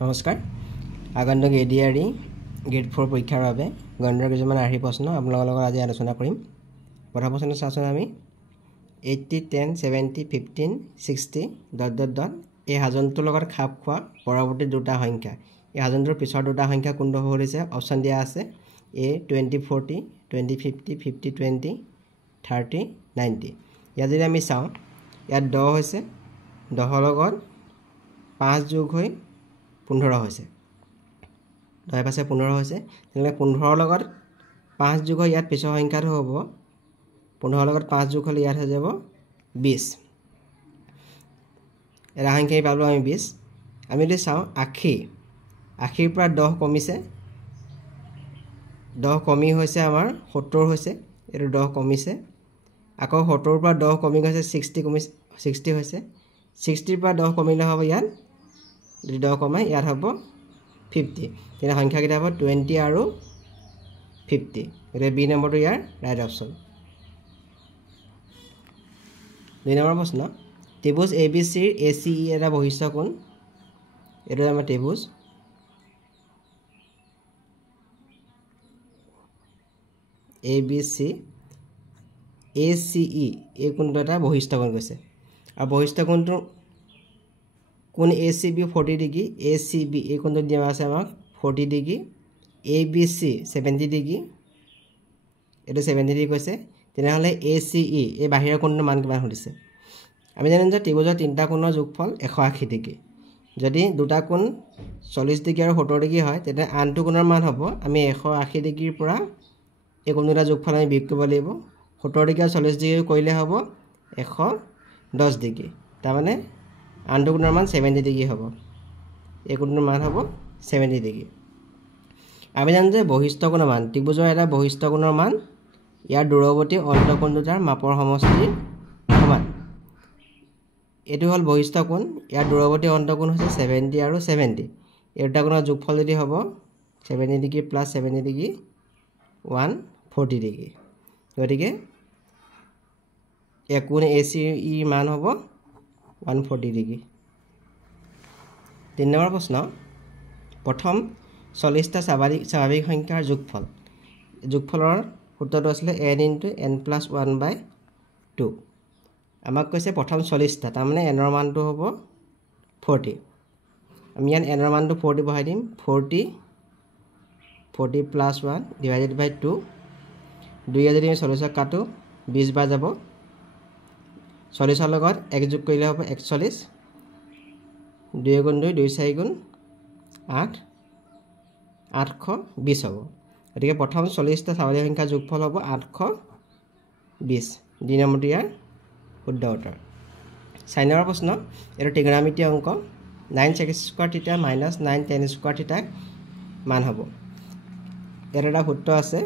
নমস্কাৰ আগন্তুক ADRE grade 4 পৰীক্ষাৰ বাবে গণিতৰ কিছুমান আৰ্হি প্ৰশ্ন আপোনালোকৰ লগত আজি আলোচনা কৰিম। প্ৰথম প্ৰশ্ন চাওঁচোন আমি 80 10 70 15 60 ... এই সাজনটোৰ লগত খাপ খোৱা পৰৱৰ্তী দুটা সংখ্যা। এই সাজনটোৰ পিছৰ দুটা সংখ্যা কোনটো হ'ব হৈছে অপশ্যন দিয়া আছে A 20 40 20 50 50 20 30 90। ইয়াত যদি আমি চাওঁ ইয়াত 10 হৈছে 10ৰ লগত 5 যোগ হৈ 15 হৈছে 10 পাছে 15 হৈছে তেনে 15ৰ লগত 5 যোগ হৈ ইয়াত পিছৰ সংখ্যাটো হ'ব 15ৰ লগত 5 যোগ হ'লে ইয়াত হৈ যাব 20। এৰা সংখ্যা পালো আমি 20। আমি যদি চাওঁ 80ৰ পৰা 10 কমিছে 10 কমি হৈছে আমাৰ 70 হৈছে এটো 10 কমিছে আকৌ 70ৰ পৰা 10 কমি গৈছে 60 হৈছে 60ৰ পৰা 10 কমিলে হ'ব ইয়াত যদি 10 কমাই ইয়াত হ'ব 50। তেনে সংখ্যা কেইটা হ'ব 20 আৰু 50। গতিকে বি নম্বৰটো ইয়াৰ ৰাইট অপশ্যন। 2 নম্বৰ প্ৰশ্ন ত্ৰিভুজ ABCৰ ACE এটা বহিষ্ঠ কোণ। এইটো আমাৰ ত্ৰিভুজ ABC ACE এই কোণটো এটা বহিষ্ঠ কোণ কৈছে আৰু বহিষ্ঠ কোণটো কোণ ACB 40 ডিগ্ৰী ACB এই কোণটো দিয়া আছে আমাক 40 ডিগ্ৰী ABC 70 ডিগ্ৰী এটা 70 ডিগ্ৰী কৈছে তেনেহলে ACE এই বাহিৰৰ কোণৰ মান কিমান হৈছে। আমি জানো যে ত্ৰিভুজৰ তিনিটা কোণৰ যোগফল 180 ডিগ্ৰী। যদি দুটা কোণ 40 ডিগ্ৰী আৰু 70 ডিগ্ৰী হয় তেন্তে আনটো কোণৰ মান হ'ব আমি 180 ডিগ্ৰীৰ পৰা এই কোণ দুটা যোগফল আমি বিয়োগ কৰিব লাগিব 70 ডিগ্ৰী আৰু 40 ডিগ্ৰী কৰিলে হ'ব 110 ডিগ্ৰী। তাৰ মানে আনটো কোণৰ মান 70 ডিগ্ৰী হ'ব এই কোণটোৰ মান হ'ব 70 ডিগ্ৰী। আমি জানো যে বহিষ্ঠ কোণৰ মান ত্ৰিভুজৰ এটা বহিষ্ঠ কোণৰ মান ইয়াৰ দূৰৱৰ্তী অন্তঃকোণ দুটাৰ মাপৰ সমষ্টিৰ সমান। এইটো হ'ল বহিষ্ঠ কোণ ইয়াৰ দূৰৱৰ্তী অন্তঃকোণ হৈছে 70 আৰু 70। এই দুটা কোণৰ যোগফল যদি হ'ব 70 ডিগ্ৰী প্লাছ 70 ডিগ্ৰী 140 ডিগ্ৰী। গতিকে এই কোণ ACE মান হ'ব 140 ডিগ্ৰী। 3 নম্বৰ প্ৰশ্ন প্ৰথম 40টা স্বাভাৱিক সংখ্যাৰ যোগফলৰ সূত্ৰটো আছিলে n × n + 1/2। আমাক কৈছে প্ৰথম 40টা তাৰমানে n ৰ মানটো হ'ব 40। আমি ইয়াত n ৰ মানটো 40 বহাই দিম 40 + 1 / 2 2 যদি আমি 40ক কাটো 20 বাৰ যাব 40ৰ লগত 1 যোগ কৰিলে হ'ব 41 2 × 2 2 4 × 8 820 হ'ব। গতিকে প্ৰথম 40টা স্বাভাৱিক সংখ্যাৰ যোগফল হ'ব 820। ডি নম্বৰটো ইয়াৰ শুদ্ধ উত্তৰ। 4 নম্বৰ প্ৰশ্ন এইটো ত্ৰিকোণমিতিয় অংক 9 sec² θ - 9 tan² θ মান হ'ব। ইয়াত এটা সূত্ৰ আছে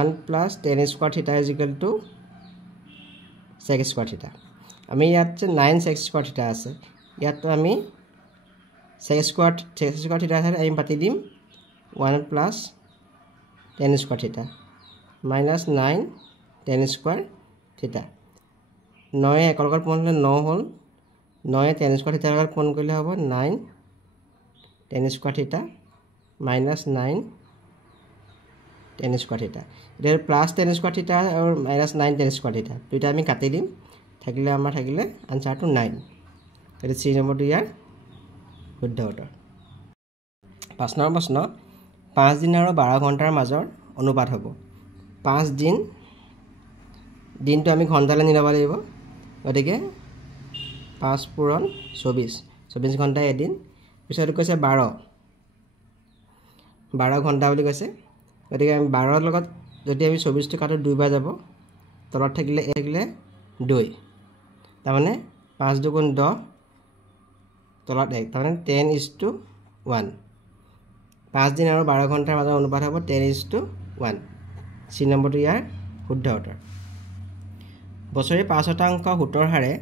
1 + tan² θ = sec² θ। আমি ইয়াত 9 sec² θ আছে ইয়াত আমি sec² θ আমি পাতি দিম 1 + tan² θ - 9 tan² θ। 9 একৰ লগত পূৰণ হ'লে 9 হ'ল 9 tan² θ লগত পূৰণ কৰিলে হ'ব 9 tan² θ - 9 tan² θ। এতিয়া প্লাছ tan² θ আৰু মাইনাছ 9 tan² θ দুইটা আমি কাটি দিম থাকিলে আমাৰ থাকিলে আনসাৰটো 9। গতিকে চি নম্বৰটো ইয়াৰ শুদ্ধ উত্তৰ। 5 নম্বৰ প্ৰশ্ন 5 দিন আৰু 12 ঘণ্টাৰ মাজৰ অনুপাত হ'ব। 5 দিনটো আমি ঘণ্টালৈ নি ল'ব লাগিব গতিকে 5 পূৰণ 24 ঘণ্টা এদিন। পিছত কৈছে 12 ঘণ্টা বুলি কৈছে গতিকে আমি 12ৰ লগত যদি আমি 24টো কাটো 2 বাৰ যাব তলত থাকিলে থাকিলে 2 তাৰমানে 5 × 2 = 10 তলত 1 তাৰমানে 10:1। 5 দিন আৰু 12 ঘণ্টাৰ মাজৰ অনুপাত হ'ব 10:1। চি নম্বৰটো ইয়াৰ শুদ্ধ উত্তৰ। বছৰি 5% সুতৰ হাৰে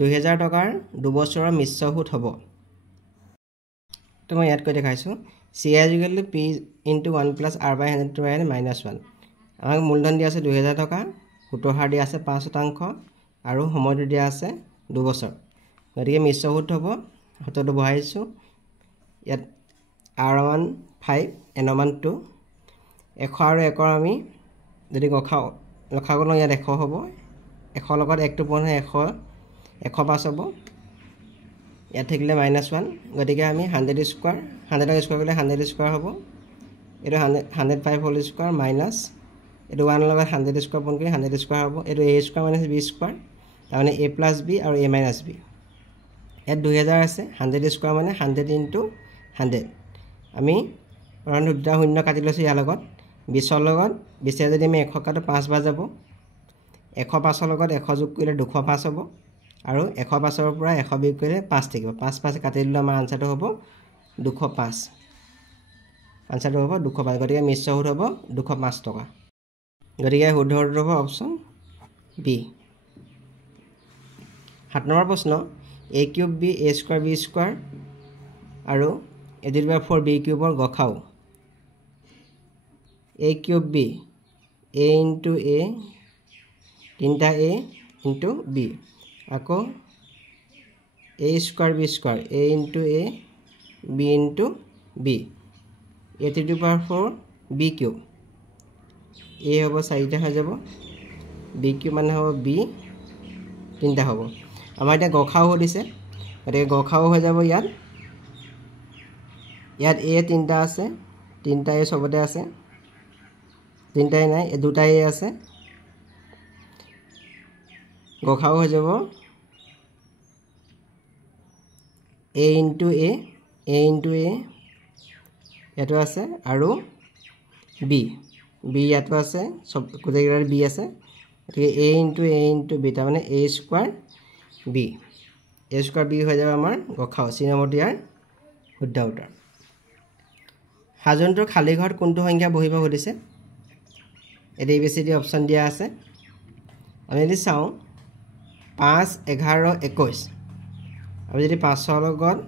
2000 টকাৰ দুবছৰৰ মিশ্ৰ সুত হ'ব। তো মই ইয়াত কৈ দেখাইছোঁ CI = P × 1 + R/100 - -1। আমাক মূলধন দিয়া আছে 2000 টকা সুতৰ হাৰ দিয়া আছে 5% আৰু সময়টো দিয়া আছে 2 বছৰ। গতিকে মিশ্ৰ সুত হ'ব সূত্ৰটো বহাইছোঁ ইয়াত r মান 5 n মান 2 100 আৰু 1 আমি যদি লখাগু লওঁ ইয়াত 100 হ'ব 100 লগত 1 টো পূৰণ হয় 105 হ'ব ইয়াত থাকিলে -1 গতিকে আমি 100 স্কয়াৰ 100 স্কয়াৰ কৰিলে 100 স্কয়াৰ হ'ব এটো 105 হোল স্কয়াৰ মাইনাস এটো 1 লগত 100 স্কয়াৰ পূৰণ কৰি 100 স্কয়াৰ হ'ব এটো a স্কয়াৰ - b স্কয়াৰ তাৰমানে a + b আৰু a - b ইয়াত 2000 আছে 100 স্কয়াৰ মানে 100 * 100 আমি কাৰণ দুটা শূন্য কাটি লৈছো ইয়াৰ লগত 20 লগত 20 যদি আমি 100 কাটো 5 বাৰ যাব 105 লগত 100 যোগ কৰিলে 205 হ'ব আৰু 105 ৰ পৰা 100 বিয়োগ কৰিলে 5 থাকিব 5 5 কাটি দিলে আমাৰ আনসাৰটো হ'ব 205 আনসাৰটো হ'ব 205 গতিকে মিশ্ৰ সুদ হ'ব 205 টকা গতিকে শুদ্ধ উত্তৰ হ'ব অপচন বি 7 নম্বৰ প্ৰশ্ন a³ b a² b² আৰু a⁴ b³ গখাও a³ b a * a 3টা a * b আকৌ a² b² a * a b * b a⁴ b³ a হ'ব 4টা হৈ যাব b³ মানে হ'ব b 3টা হ'ব আমাৰ এটা গখাও দিছে গতিকে গখাও হৈ যাব ইয়াত a 3টা আছে 3টা a সবতে আছে 3টাই নাই 2টাই আছে গখাও হৈ যাব a * a a * a এটো আছে আৰু b ইয়াতো আছে সব কোটেগৰাৰ b আছে গতিকে a * a * b তাৰ মানে a² b a² b হৈ যাব আমাৰ গখাও c নম্বৰটো ইয়াৰ শুদ্ধ উত্তৰ হাজোনটোৰ খালী ঘৰত কোনটো সংখ্যা বহিব সুধিছে এটি ABCD অপচন দিয়া আছে আমি যদি চাওঁ 5 11 21 আমি যদি 5 লগত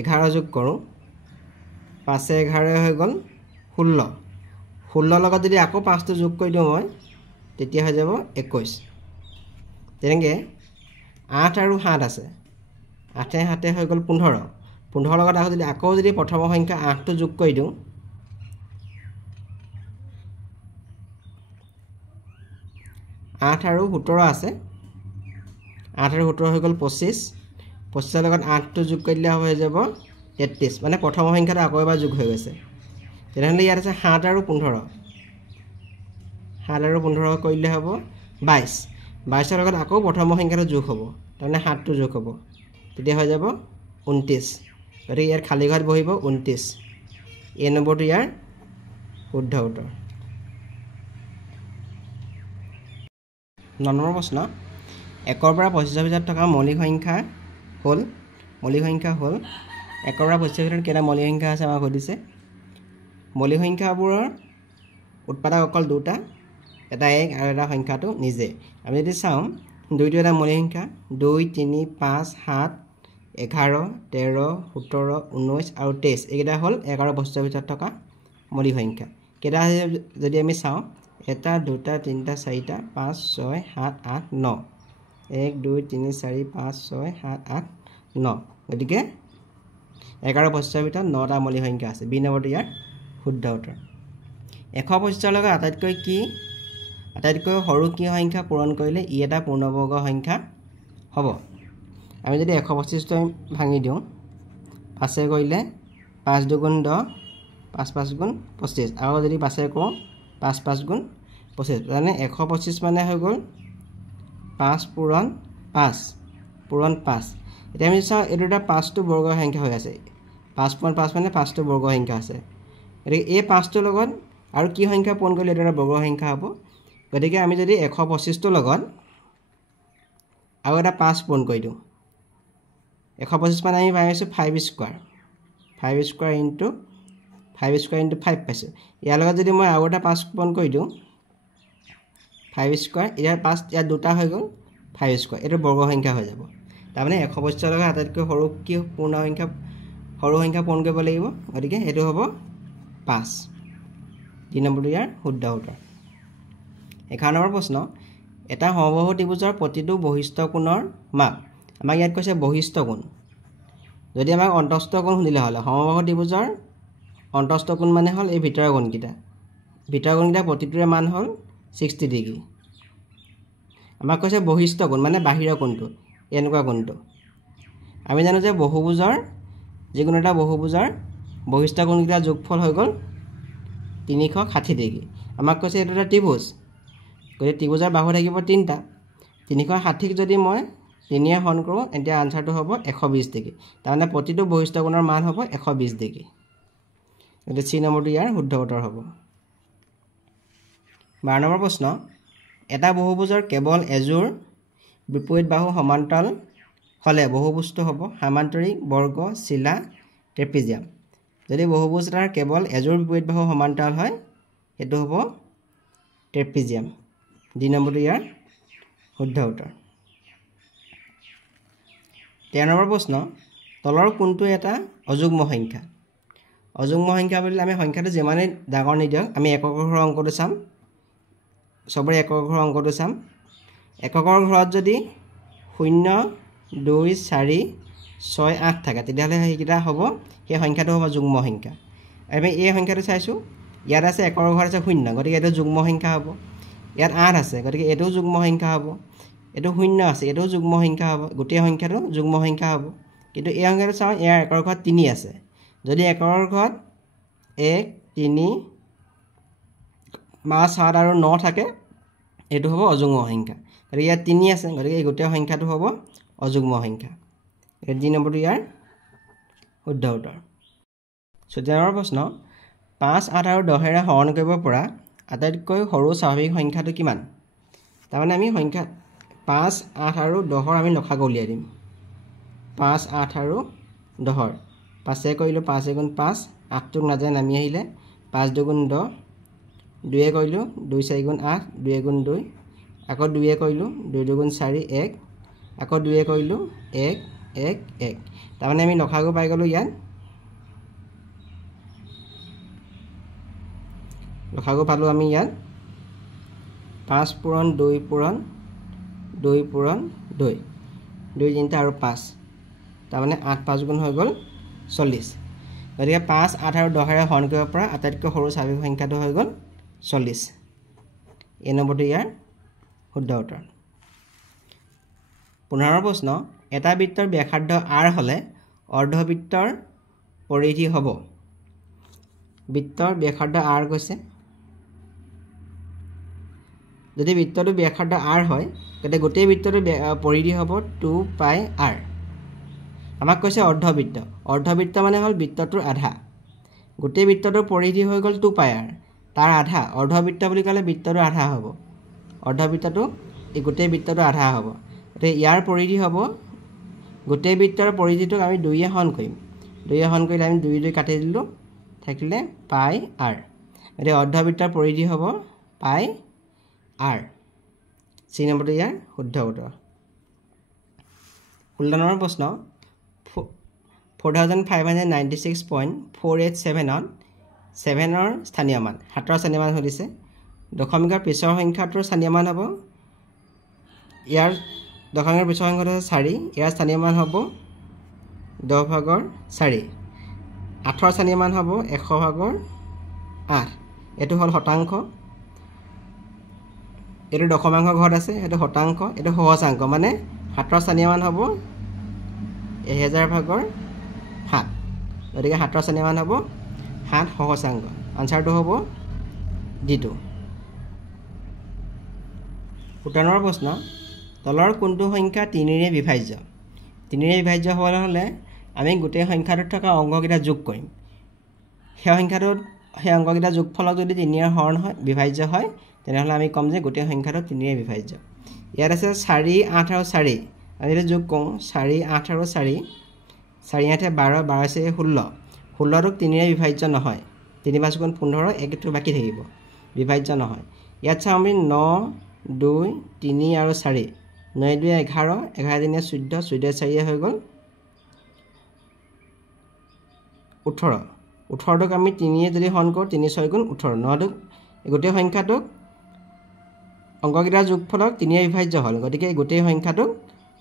11 যোগ কৰোঁ 5 11 হৈ গ'ল 16 লগত যদি আকৌ 5 টো যোগ কৰি দিওঁ মই তেতিয়া হৈ যাব 21 তেনেকে 8 আৰু 7 আছে 8 7 হৈ গ'ল 15 লগত আকৌ যদি প্ৰথম সংখ্যা 8 টো যোগ কৰি দিওঁ 8 আৰু 17 আছে 8 আৰু 17 হৈ গ'ল 25 লগত 8 টো যোগ কৰিলে হৈ যাব 33 মানে প্ৰথম সংখ্যাটো আকৌ এবাৰ যোগ হৈ গৈছে তেনেহলে ইয়াত আছে 7 আৰু 15 কৰিলে হ'ব 22 লগত আকৌ প্ৰথম সংখ্যাটো যোগ হ'ব তাৰমানে 7 টো যোগ হ'ব তেতিয়া হৈ যাব 29 গতিকে ইয়াৰ খালী ঘৰত বহিব 29 এই নম্বৰটো ইয়াৰ শুদ্ধ উত্তৰ 9 নম্বৰ প্ৰশ্ন 1 ৰ পৰা 25 ৰ ভিতৰত থকা মৌলিক সংখ্যা হ'ল 1 ৰ পৰা 25 ৰ ভিতৰত কেইটা মৌলিক সংখ্যা আছে আমাক সুধিছে মৌলিক সংখ্যাবোৰৰ উৎপাদক অকল দুটা এটা 1 আৰু এটা সংখ্যাটো নিজে আমি যদি চাওঁ দুইটো এটা মৌলিক সংখ্যা 2 3 5 7 11 13 17 19 আৰু 23 এইকেইটা হ'ল 1 আৰু 25 ৰ ভিতৰত থকা মৌলিক সংখ্যা কেইটা যদি আমি চাওঁ এটা দুটা তিনিটা চাৰিটা 5 6 7 8 9 1 2 3 4 5 6 7 8 9 গতিকে 1 আৰু 25 ৰ ভিতৰত 9টা মৌলিক সংখ্যা আছে বি নম্বৰটো ইয়াৰ শুদ্ধ উত্তৰ 125 ৰ লগত আটাইতকৈ সৰু কি সংখ্যা পূৰণ কৰিলে ই এটা পূৰ্ণবৰ্গ সংখ্যা হ'ব আমি যদি 125 টো ভাঙি দিওঁ 5 কৰিলে 5 2 10 5 5 25 আৰু যদি 5 কওঁ 5 5 25 মানে 125 মানে হৈ গ'ল 5 পূৰণ 5 এতিয়া আমি চাওঁ এটো এটা 5 টো বৰ্গ সংখ্যা হৈ আছে 5 পূৰণ 5 মানে 5 টো বৰ্গ সংখ্যা আছে গতিকে এই 5 টোৰ লগত আৰু কি সংখ্যা পূৰণ কৰিলে এটা বৰ্গ সংখ্যা হ'ব গতিকে আমি যদি 125 টোৰ লগত আৰু এটা 5 পূৰণ কৰি দিওঁ 125 মানে আমি পাইছো 5 স্কয়াৰ 5 স্কয়াৰ ইনটু 5 পাইছো ইয়াৰ লগত যদি মই আৰু এটা 5 পূৰণ কৰি দিওঁ 5 স্কয়াৰ ইয়াৰ 5 ইয়াৰ দুটা হৈ গ'ল 5 স্কয়াৰ এটো বৰ্গ সংখ্যা হৈ যাব তাৰ মানে 125 লগত আটাইতকৈ সৰু কি পূৰ্ণ সংখ্যা পূৰণ কৰিব লাগিব গতিকে এটো হ'ব 5 3 নম্বৰটো ইয়াৰ শুদ্ধ উত্তৰ 11 নম্বৰ প্ৰশ্ন এটা সমবাহু ত্ৰিভুজৰ প্ৰতিটো বহিস্থ কোণৰ মাপ আমাক ইয়াত কৈছে বহিস্থ কোণ যদি আমাক অন্তস্থ কোণ শুনিলে হ'লে সমবাহু ত্ৰিভুজৰ অন্তস্থ কোণ মানে হ'ল এই ভিতৰৰ কোণকেইটা প্ৰতিটোৰে মান হ'ল 60 ডিগ্ৰী আমাক কৈছে বহিস্থ কোণ মানে বাহিৰৰ কোণটো এনেকুৱা কোণটো আমি জানো যে বহুভুজৰ যিকোনো এটা বহুভুজৰ বহিস্থ কোণকেইটা যোগফল হৈ গ'ল 360 ডিগ্ৰী আমাক কৈছে এইটো এটা ত্ৰিভুজ গতিকে ত্ৰিভুজৰ বাহু থাকিব 3টা 360 যদি মই 3 হৰণ কৰোঁ এতিয়া আনসাৰটো হ'ব 120 ডিগ্ৰী তাৰমানে প্ৰতিটো বহিস্থ কোণৰ মান হ'ব 120 ডিগ্ৰী গতিকে চি নম্বৰটো ইয়াৰ শুদ্ধ উত্তৰ হ'ব 12 নম্বৰ প্ৰশ্ন এটা বহুভুজৰ কেৱল এযোৰ বিপৰীত বাহু সমান্তৰাল হ'লে বহুভুজটো হ'ব সামান্তৰিক বৰ্গ চিলা ট্ৰেপিজিয়াম যদি বহুভুজ এটাৰ কেৱল এযোৰ বিপৰীত বাহু সমান্তৰাল হয় সেইটো হ'ব ট্ৰেপিজিয়াম ডি নম্বৰটো ইয়াৰ শুদ্ধ উত্তৰ 13 নম্বৰ প্ৰশ্ন তলৰ কোনটো এটা অযুগ্ম সংখ্যা বুলি আমি সংখ্যাটো যিমানেই ডাঙৰ নিদিয়ক আমি এককৰ ঘৰৰ অংকটো চাম সবৰে এককৰ ঘৰৰ অংকটো চাম এককৰ ঘৰত যদি 0 2 4 6 8 থাকে তেতিয়াহ'লে সেইকেইটা হ'ব সেই সংখ্যাটো হ'ব যুগ্ম সংখ্যা আমি এই সংখ্যাটো চাইছোঁ ইয়াত আছে এককৰ ঘৰত আছে 0 গতিকে এইটো যুগ্ম সংখ্যা হ'ব ইয়াত 8 আছে গতিকে এইটো যুগ্ম সংখ্যা হ'ব এইটো 0 আছে এইটো যুগ্ম সংখ্যা হ'ব গোটেই সংখ্যাটো যুগ্ম সংখ্যা হ'ব কিন্তু এই সংখ্যাটো চাওঁ ইয়াৰ একৰ ঘৰত 3 আছে যদি একৰ ঘৰত 1 3 5 7 আৰু 9 থাকে এইটো হ'ব অযুগ্ম সংখ্যা গতিকে ইয়াত 3 আছে গতিকে এই গোটেই সংখ্যাটো হ'ব অযুগ্ম সংখ্যা ডি নম্বৰটো ইয়াৰ শুদ্ধ উত্তৰ 14 নম্বৰ প্ৰশ্ন 5 8 আৰু 10 এৰে হৰণ কৰিব পৰা আটাইতকৈ সৰু স্বাভাৱিক সংখ্যাটো কিমান তাৰমানে আমি সংখ্যা 5 8 আৰু 10 আমি লসাগু উলিয়াই দিম 5 8 আৰু 10 5 কৰিলোঁ 5 গুণ 5 8টোক নাযায় নামি আহিলে 5 2 গুণ 10 2 কৰিলোঁ 2 4 গুণ 8 2 গুণ 2 আকৌ 2 কৰিলোঁ 2 2 গুণ 4 1 আকৌ 2 কৰিলোঁ 1 1 1 তাৰমানে আমি লসাগু পাই গ'লোঁ ইয়াত লসাগু পালোঁ আমি ইয়াত 5 পূৰণ 2 পূৰণ 2 পূৰণ 2 2 3 আৰু 5 তাৰমানে 8 5 গুণ হৈ গ'ল 40 গতিকে 5 8 আৰু 10 এৰে হৰণ কৰিব পৰা আটাইতকৈ সৰু স্বাভাৱিক সংখ্যাটো হৈ গ'ল 40 এই নম্বৰটো ইয়াৰ শুদ্ধ উত্তৰ 15 প্ৰশ্ন এটা বৃত্তৰ ব্যাসাৰ্ধ r হ'লে অৰ্ধবৃত্তৰ পৰিধি হ'ব বৃত্তৰ ব্যাসাৰ্ধ r কৈছে যদি বৃত্তটো ব্যাসাৰ্ধ r হয় তেতিয়া গোটেই বৃত্তটো পৰিধি হ'ব 2 পাই r আমাক কৈছে অৰ্ধবৃত্ত মানে হ'ল বৃত্তটোৰ আধা গোটেই বৃত্তটোৰ পৰিধি হৈ গ'ল 2 পাই r তাৰ আধা অৰ্ধবৃত্ত বুলি ক'লে বৃত্তটোৰ আধা হ'ব অৰ্ধবৃত্তটো এই গোটেই বৃত্তটো আধা হ'ব গতিকে ইয়াৰ পৰিধি হ'ব গোটেই বৃত্তৰ পৰিধিটোক আমি 2 এ হৰণ কৰিম 2 এ হৰণ কৰিলে আমি 2 2 কাটি দিলোঁ থাকিলে পাই r গতিকে অৰ্ধবৃত্তৰ পৰিধি হ'ব পাই r চি নম্বৰটো ইয়াৰ শুদ্ধ উত্তৰ 16 নম্বৰ প্ৰশ্ন 4596.487 7ৰ স্থানীয় মান 7ৰ স্থানীয় মান সুধিছে দশমিকৰ পিছৰ সংখ্যাটোৰ স্থানীয় মান হ'ব ইয়াৰ দশমিকৰ পিছৰ সংখ্যাটো হৈছে 4 ইয়াৰ স্থানীয় মান হ'ব 10 ভাগৰ 4 8ৰ স্থানীয় মান হ'ব 100 ভাগৰ 8 এইটো হ'ল শতাংশ এইটো দশমাংশ ঘৰত আছে এইটো শতাংশ এইটো সহস্ৰাংক মানে 7ৰ স্থানীয় মান হ'ব 1000 ভাগৰ 7 গতিকে 7ৰ স্থানীয় মান হ'ব 7 সহস্ৰাংক আনসাৰটো হ'ব D2 17 নম্বৰ প্ৰশ্ন তলৰ কোনটো সংখ্যা 3ৰে বিভাজ্য 3ৰে বিভাজ্য হ'বলৈ হ'লে আমি গোটেই সংখ্যাটোত থকা অংককেইটা যোগ কৰিম সেই অংককেইটা যোগফলক যদি 3ৰে হৰণ হয় বিভাজ্য হয় তেনেহ'লে আমি ক'ম যে গোটেই সংখ্যাটো 3ৰে বিভাজ্য ইয়াত আছে 4 8 আৰু 4 আমি যদি যোগ কৰোঁ 4 8 আৰু 4 4 8 12 12 4 16 16টোক 3ৰে বিভাজ্য নহয় 3 5 গুণ 15 একটো বাকী থাকিব বিভাজ্য নহয় ইয়াত চাওঁ আমি 9 2 3 আৰু 4 9 2 11 11 3 14 14 4 হৈ গ'ল 18 18টোক আমি 3ৰে যদি হৰণ কৰোঁ 3 6 গুণ 18 9টোক গোটেই সংখ্যাটোক অংককেইটাৰ যোগফলক 3ৰে বিভাজ্য হ'ল গতিকে এই গোটেই সংখ্যাটোক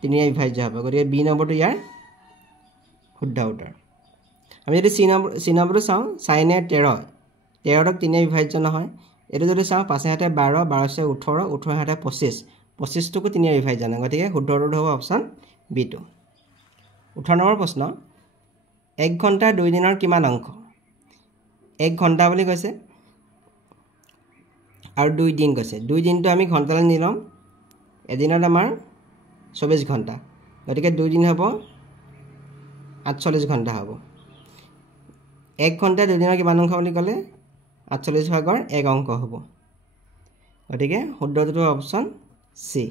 3 বিভাজ্য হ'ব গতিকে বি নম্বৰটো ইয়াৰ শুদ্ধ উত্তৰ আমি যদি সি নম্বৰটো চাওঁ সাইনে 13 13ক 3 বিভাজ্য নহয় এটো যদি চাওঁ 5 হাতে 12 12 সে 18 18 হাতে 25 25 টুকু 3 বিভাজ্য নহয় গতিকে শুদ্ধ উত্তৰটো হ'ব অপচন বি টু 18 নম্বৰ প্ৰশ্ন 1 ঘণ্টা 2 দিনৰ কিমান অংশ 1 ঘণ্টা বুলি কৈছে আৰু 2 দিন কৈছে 2 দিনটো আমি ঘণ্টালৈ নিলম এদিনত আমাৰ 24 ঘণ্টা গতিকে 2 দিন হ'ব 48 ঘণ্টা হ'ব 1 ঘণ্টা 2 দিনৰ কিমান অংশ বুলি ক'লে 48 ভাগৰ 1 অংক হ'ব গতিকে শুদ্ধটো অপচন সি